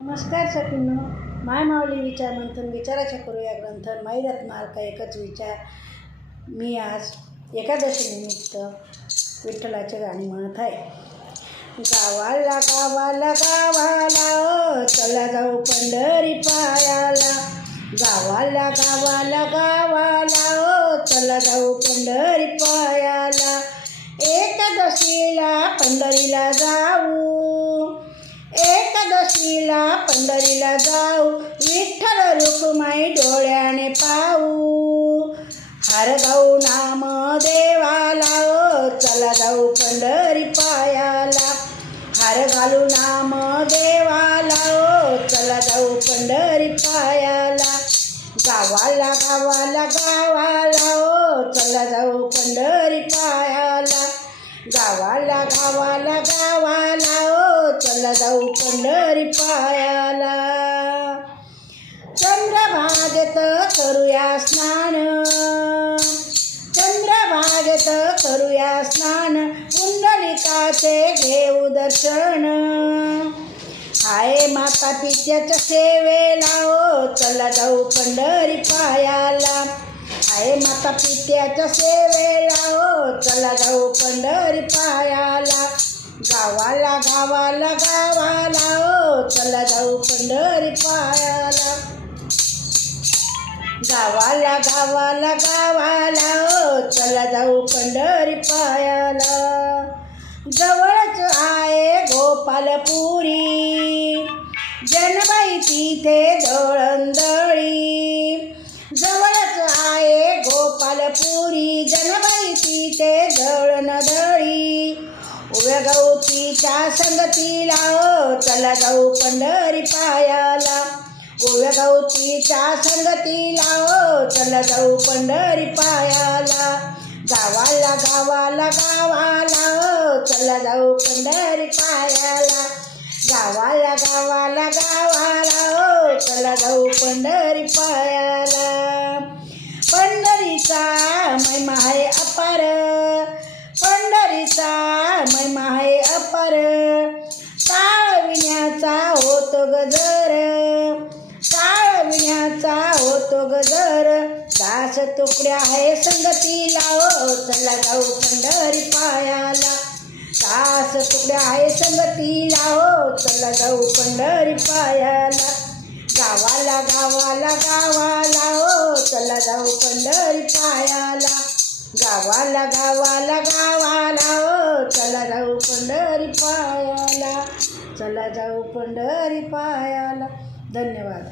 नमस्कार सखींनो, माय माऊली विचार मंथन विचाराच्या करूया ग्रंथन माई रत्नाल का एकच विचार. मी आज एकादशी निमित्त विठ्ठलाचे गाणी म्हणत आहे. गावाला गावाला गावाला ओ, चला जाऊ पंढरी पायाला. गावाला गावाला गावाला ओ, चला जाऊ पंढरी पायाला. एकादशीला पंढरीला जाऊ, एकादशीला पंढरीला जाऊ. विठ्ठल रुक्माई डोळ्याने पाहू. हार गाऊ नाम देवाला ओ, चला जाऊ पंढरी पायाला. हार घालू नाम देवाला ओ, चला जाऊ पंढरी पायाला. गावाला गावाला गावाला ओ, चला जाऊ पंढरी पायाला. गावाला गावाला गावाला ओ, चला जाऊ पंढरी पायाला. चंद्रभागेत करूया स्नान, चंद्रभागेत करूया स्नान. पुंडलिकाचे घेऊ दर्शन. आहे माता पित्याच्या सेवेला ओ, चला जाऊ पंढरी पायाला. आहे माता पित्याच्या सेवेला ओ, चला जाऊ पंढरी पायाला. गावाला गावाला गावाला ओ, चला जाऊ पंढरी पायाला. गावाला गावाला गावाला ओ, चला जाऊ पंढरी पायाला. जवळच आहे गोपालपुरी, जनबाई तिथे दळणदळी. जवळच आहे गोपालपुरी, जनबाई तिथे दळणदळी. उभ्या गवतीच्या संगतीला ओ, चला जाऊ पंढरी पायाला. उभ्या गवतीच्या संगतीला ओ, चला जाऊ पंढरी पायाला. गावाला गावाला गावाला ओ, चला जाऊ पंढरी पायाला. गावाला गावाला गावाला ओ, चला जाऊ पंढरी पायाला. पंढरीचा महिमा आहे अपार, पंढरीचा महिमा आहे अपार. टाळविण्याचा होतो गजर, टाळविण्याचा होतो गजर. दास तुकड्या आहे संगतीला ओ, चला जाऊ पंढरी पायाला. दास तुकड्या आहे संगतीला ओ, चला जाऊ पंढरी पायाला. गावाला गावाला गावाला ओ, चला जाऊ पंढरी पायाला. गावाला गावाला गावाला ओ, चला जाऊ पंढरी पायाला. चला जाऊ पंढरी पायाला. धन्यवाद.